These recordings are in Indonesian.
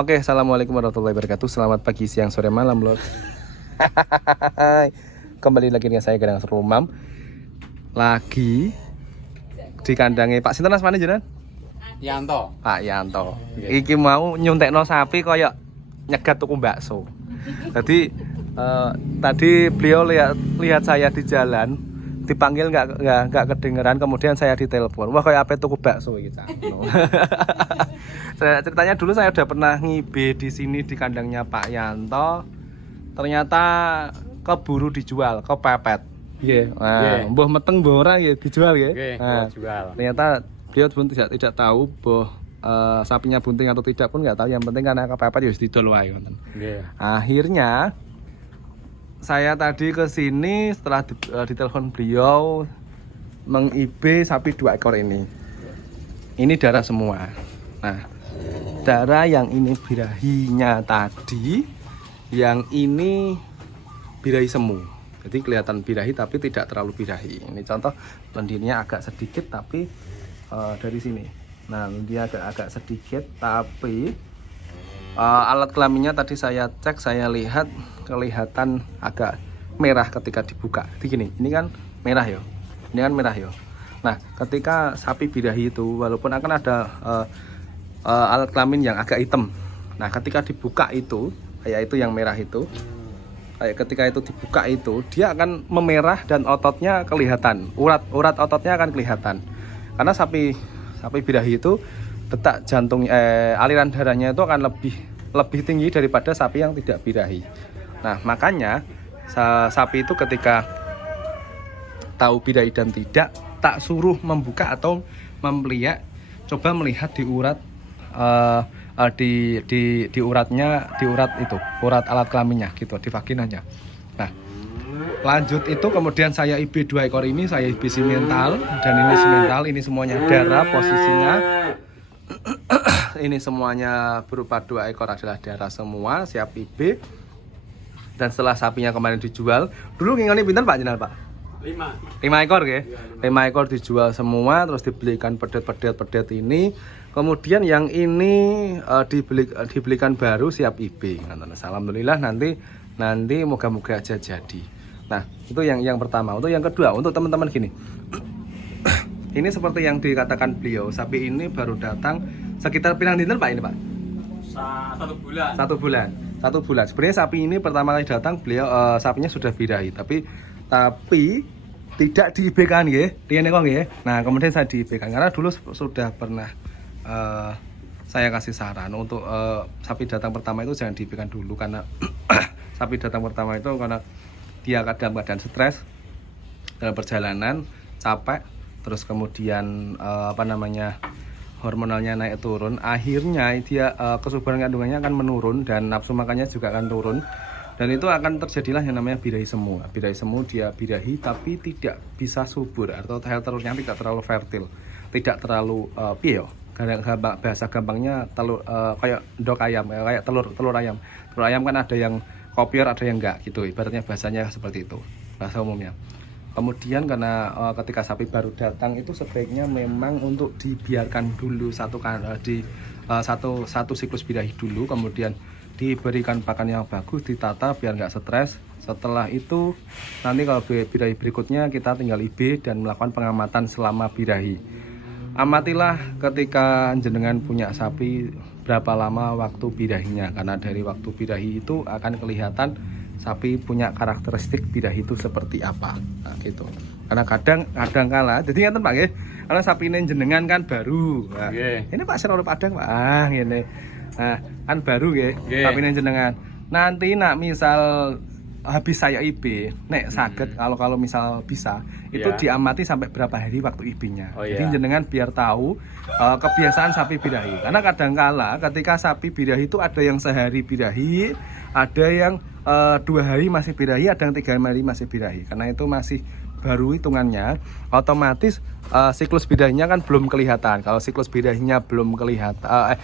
Oke, assalamualaikum warahmatullahi wabarakatuh. Selamat pagi, siang, sore, malam, lor. Kembali lagi dengan saya Gadang Serumam. Lagi di kandangnya Pak Sinten asmane jenengan? Yanto. Pak Yanto. Iki mau nyuntekno sapi koyo nyegat tuku bakso. Jadi tadi beliau lihat saya di jalan, dipanggil nggak kedengeran, kemudian saya ditelepon. Wah, kayak apa tuku bakso iki, Cak. Ceritanya dulu saya udah pernah ngibe di sini di kandangnya Pak Yanto. Ternyata keburu dijual, kepepet. Nggih. Nah, mbuh meteng mbuh ora ya dijual ya. Nah, Jual. ternyata beliau pun tidak tahu bahwa sapinya bunting atau tidak pun nggak tahu. Yang penting karena kepepet ya wis didol wae ngoten. Akhirnya saya tadi ke sini setelah ditelepon beliau meng-IB sapi 2 ekor ini. Ini darah semua. Nah, darah yang ini birahinya tadi, yang ini birahi semu. Jadi kelihatan birahi tapi tidak terlalu birahi. Ini contoh lendirnya agak sedikit tapi dari sini. Nah, dia agak sedikit tapi alat kelaminnya tadi saya cek, saya lihat kelihatan agak merah ketika dibuka. Jadi gini, ini kan merah ya. Ini kan merah ya. Nah, ketika sapi birahi itu walaupun akan ada alat kelamin yang agak hitam. Nah, ketika dibuka itu, kayak itu yang merah itu, kayak ketika itu dibuka itu, dia akan memerah dan ototnya kelihatan. Urat ototnya akan kelihatan. Karena sapi birahi itu detak jantung aliran darahnya itu akan lebih tinggi daripada sapi yang tidak birahi. Nah, makanya sapi itu ketika tahu birahi dan tidak, tak suruh membuka atau membeliak, coba melihat di urat di uratnya, di urat itu, urat alat kelaminnya gitu, di vaginanya. Nah, lanjut itu kemudian saya IB 2 ekor ini, saya IB simental dan ini simental, ini semuanya darah posisinya. Ini semuanya berupa 2 ekor adalah darah semua, siap IB. Dan setelah sapinya kemarin dijual, dulu ngingoni pinten Pak jenengan Pak? 5 ekor ya? 5 ekor dijual semua, terus dibelikan pedet ini. Kemudian yang ini dibelikan baru siap IB. Alhamdulillah nanti moga-moga aja jadi. Nah, itu yang pertama. Untuk yang kedua, untuk teman-teman gini. Ini seperti yang dikatakan beliau, sapi ini baru datang sekitar pirang dinten Pak ini Pak? 1 bulan. 1 bulan. Sebenarnya sapi ini pertama kali datang beliau sapinya sudah birahi, tapi tidak di-IB-kan ya, riyen kok nggih. Nah, kemudian saya di-IB-kan karena dulu sudah pernah saya kasih saran untuk sapi datang pertama itu jangan di-IB-kan dulu karena sapi datang pertama itu karena dia dalam keadaan stres dalam perjalanan, capek, terus kemudian hormonalnya naik turun, akhirnya dia kesuburan kandungannya akan menurun dan nafsu makannya juga akan turun. Dan itu akan terjadilah yang namanya birahi semu. Birahi semu dia birahi tapi tidak bisa subur atau telurnya tidak terlalu fertil, tidak terlalu bahasa gampangnya telur kayak ndok ayam, kayak telur ayam. Telur ayam kan ada yang kopior, ada yang enggak gitu. Ibaratnya bahasanya seperti itu, bahasa umumnya. Kemudian karena ketika sapi baru datang itu sebaiknya memang untuk dibiarkan dulu satu siklus birahi dulu, kemudian diberikan pakan yang bagus, ditata biar nggak stres. Setelah itu nanti kalau birahi berikutnya kita tinggal IB dan melakukan pengamatan selama birahi. Amatilah ketika jenengan punya sapi berapa lama waktu birahinya, karena dari waktu birahi itu akan kelihatan sapi punya karakteristik birahi itu seperti apa. Nah, gitu. Karena kadang kala, jadi ngeten Pak nggih, karena sapi ini jenengan kan baru. Nah, ini Pak Senoro Padang Pak, ngene. Nah, kan baru ya, sapi ini jenengan. Nanti nak misal habis saya IB, nek saged kalau misal bisa itu diamati sampai berapa hari waktu IB-nya. Jadi jenengan biar tahu kebiasaan sapi birahi. Karena kadang kala ketika sapi birahi itu ada yang sehari birahi, ada yang 2 hari masih birahi, ada yang 3 hari masih birahi. Karena itu masih baru hitungannya, otomatis siklus birahinya kan belum kelihatan. Kalau siklus birahinya belum kelihatan,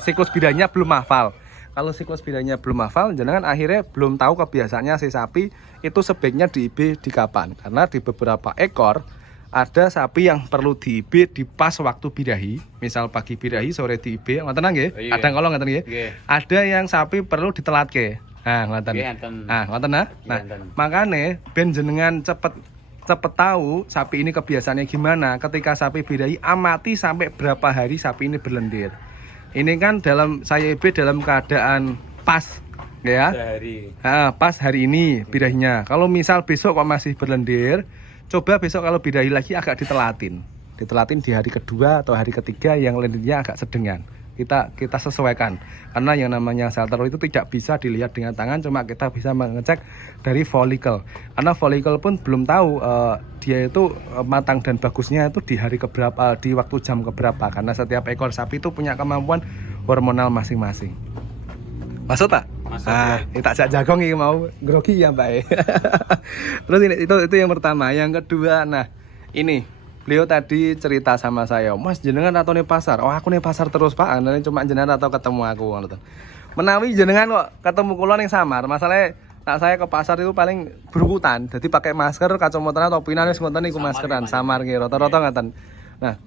siklus birahinya belum hafal. Kalau siklus birahinya belum hafal, jangan akhirnya belum tahu kebiasaannya si sapi itu sebaiknya di IB di kapan. Karena di beberapa ekor ada sapi yang perlu di-IB di pas waktu birahi, misal pagi birahi sore di-IB, ngoten nggih. Kadang kala ngoten nggih. Ada yang sapi perlu ditelatke. Nah, ngoten. Nah, ngoten nah. Nah, makane ben jenengan cepet tahu sapi ini kebiasaannya gimana. Ketika sapi birahi, amati sampai berapa hari sapi ini berlendir. Ini kan saya IB dalam keadaan pas, ya. Pas hari ini birahinya. Kalau misal besok kok masih berlendir, coba besok kalau birahi lagi agak ditelatin di hari kedua atau hari ketiga yang lendirnya agak sedengan. Kita sesuaikan, karena yang namanya sel telur itu tidak bisa dilihat dengan tangan, cuma kita bisa mengecek dari folikel, karena folikel pun belum tahu dia itu matang dan bagusnya itu di hari keberapa, di waktu jam keberapa, karena setiap ekor sapi itu punya kemampuan hormonal masing-masing. Masuk tak? Masuk. Ini tak jagong ini mau grogi ya Mbak. Terus ini itu yang pertama. Yang kedua, nah ini beliau tadi cerita sama saya, Mas jenengan atau nih pasar? Oh aku nih pasar terus Pak, nanti cuma jenengan atau ketemu aku. Menawi jenengan kok ketemu kulon yang samar. Masalahnya saya ke pasar itu paling berukutan, jadi pakai masker, kacamata atau pinane semonten iku maskeran, samar gitu, rata-rata ngaten. Nah,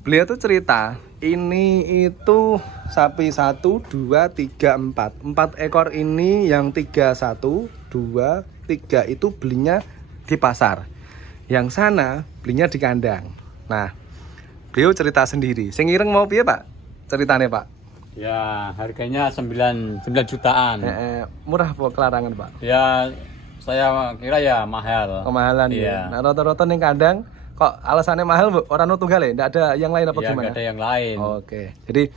beliau tuh cerita, ini itu sapi 1, 2, 3, 4 ekor ini, yang 3, 1, 2, 3 itu belinya di pasar, yang sana belinya di kandang. Nah, beliau cerita sendiri, sing ireng mau piye Pak ceritanya Pak? Ya harganya 9 jutaan. Murah apa kelarangan Pak? Ya saya kira ya mahal. Kemahalan ya. Nah rata-rata ning kandang kok alasannya mahal Bu? Orang tunggal ya? Nggak ada yang lain apa gimana? Nggak ada yang lain. Oke. Jadi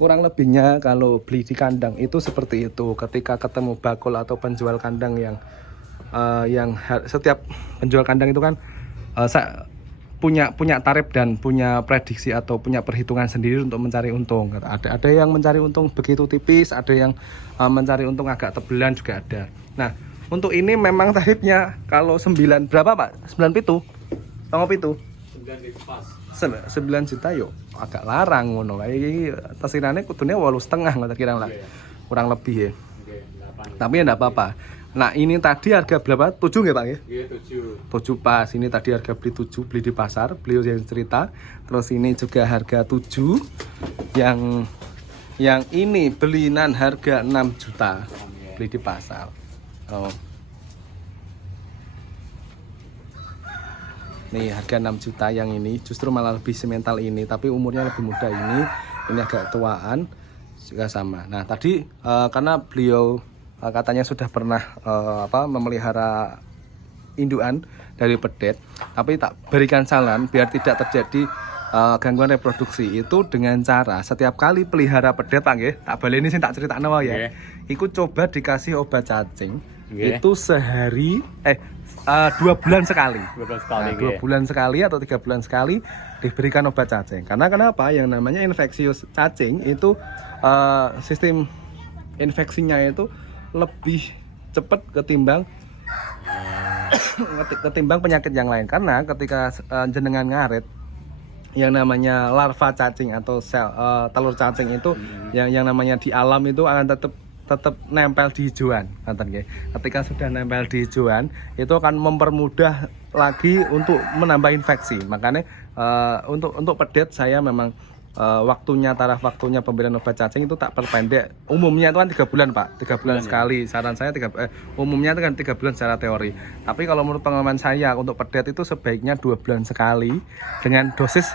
kurang lebihnya kalau beli di kandang itu seperti itu. Ketika ketemu bakul atau penjual kandang yang setiap penjual kandang itu kan punya tarif dan punya prediksi atau punya perhitungan sendiri untuk mencari untung. Ada yang mencari untung begitu tipis, ada yang mencari untung agak tebelan juga ada. Nah, untuk ini memang tarifnya kalau 9 berapa Pak? 9 pitu? Tonggo pitu? 9 pas. 9 juta yuk agak larang ngono. Iki tesirane kudune 8,5 ngono kira lah. Kurang lebih ya. Tapi ya enggak apa-apa. Nah ini tadi harga berapa? 7 nggak Pak ya? Iya 7 pas. Ini tadi harga beli 7, beli di pasar, beliau yang cerita. Terus ini juga harga 7. Yang ini belinan harga 6 juta, beli di pasar. Oh. Nih harga 6 juta yang ini justru malah lebih semental ini, tapi umurnya lebih muda ini agak tuaan juga sama. Nah tadi karena beliau katanya sudah pernah memelihara indukan dari pedet, tapi tak berikan saran biar tidak terjadi gangguan reproduksi itu dengan cara setiap kali pelihara pedet Pak nggih, tak baleni sing tak critakno ya. Iku coba dikasih obat cacing itu sehari 2 bulan sekali. 2 bulan sekali atau 3 bulan sekali diberikan obat cacing. Karena kenapa? Yang namanya infeksius cacing itu sistem infeksinya itu lebih cepat ketimbang penyakit yang lain. Karena ketika jenengan ngaret yang namanya larva cacing atau sel telur cacing itu yang namanya di alam itu akan tetap nempel di hijauan. Ketika sudah nempel di hijauan itu akan mempermudah lagi untuk menambah infeksi. Makanya untuk pedet saya memang taraf waktunya pemberian obat cacing itu tak perpendek. Umumnya itu kan 3 bulan Pak, 3 bulan sekali. Saran saya umumnya itu kan 3 bulan secara teori. Tapi kalau menurut pengalaman saya untuk pedet itu sebaiknya 2 bulan sekali dengan dosis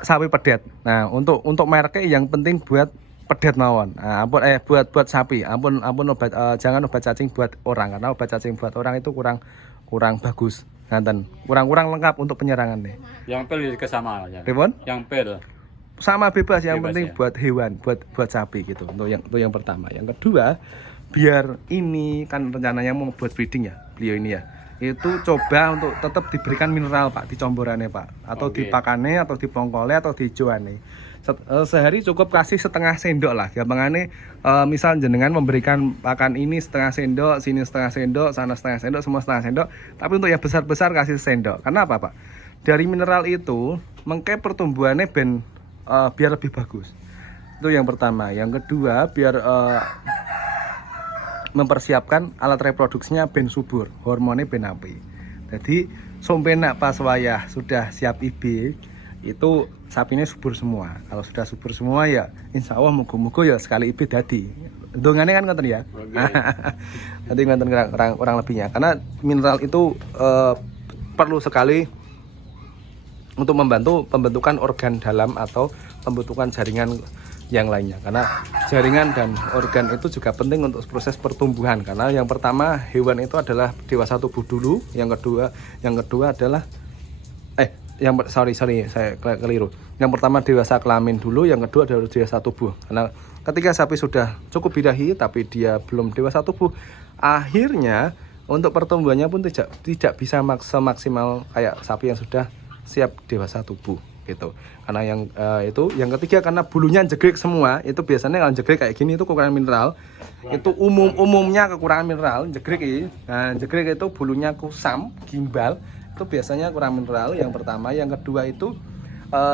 sapi pedet. Nah untuk mereknya yang penting buat pedet mawon. Nah, buat sapi. Ampun obat jangan obat cacing buat orang, karena obat cacing buat orang itu kurang bagus. Ngaten. Kurang lengkap untuk penyerangan nih. Yang pil juga sama ya. Ribon? Yang pil sama bebas, yang penting ya? Buat hewan, buat sapi gitu. Untuk yang pertama. Yang kedua, biar ini kan rencananya mau buat breeding ya, beliau ini ya. Itu coba untuk tetap diberikan mineral Pak, dicomborannya Pak, atau dipakane atau dipongkole atau dijoane. Sehari cukup kasih setengah sendok lah. Gampangane misal jenengan memberikan pakan ini setengah sendok, sini setengah sendok, sana setengah sendok, semua setengah sendok. Tapi untuk yang besar-besar kasih sendok. Karena apa Pak? Dari mineral itu mengke pertumbuhannya biar lebih bagus. Itu yang pertama. Yang kedua biar mempersiapkan alat reproduksinya ben subur, hormonnya ben apik. Jadi Sompena pas wayah sudah siap IB itu sapinya subur semua. Kalau sudah subur semua ya insya Allah mugo-mugo ya sekali IB dadi. Dongane kan ngoten ya. Nanti ngoten kurang lebihnya. Karena mineral itu perlu sekali untuk membantu pembentukan organ dalam atau pembentukan jaringan yang lainnya. Karena jaringan dan organ itu juga penting untuk proses pertumbuhan. Karena yang pertama hewan itu adalah dewasa tubuh dulu, yang kedua adalah sorry saya keliru. Yang pertama dewasa kelamin dulu, yang kedua adalah dewasa tubuh. Karena ketika sapi sudah cukup birahi tapi dia belum dewasa tubuh, akhirnya untuk pertumbuhannya pun tidak bisa semaksimal kayak sapi yang sudah siap dewasa tubuh gitu. Karena yang ketiga karena bulunya jegrek semua, itu biasanya kalau jegrek kayak gini itu kekurangan mineral. Itu umumnya kekurangan mineral jegrek ini. Nah, jegrek itu bulunya kusam, gimbal, itu biasanya kurang mineral yang pertama. Yang kedua itu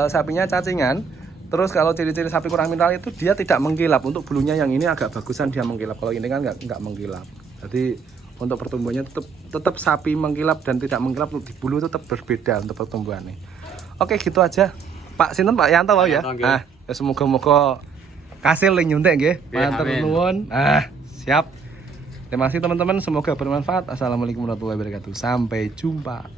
sapinya cacingan. Terus kalau ciri-ciri sapi kurang mineral itu dia tidak mengkilap. Untuk bulunya yang ini agak bagusan dia mengkilap. Kalau ini kan nggak mengkilap. Jadi untuk pertumbuhannya tetap sapi mengkilap dan tidak mengkilap di bulu itu tetap berbeda untuk pertumbuhannya. Oke, gitu aja. Pak sinten Pak Yanto ya. Nah, semoga kasil nyuntek nggih. Matur nuwun. Siap. Terima kasih teman-teman, semoga bermanfaat. Assalamualaikum warahmatullahi wabarakatuh. Sampai jumpa.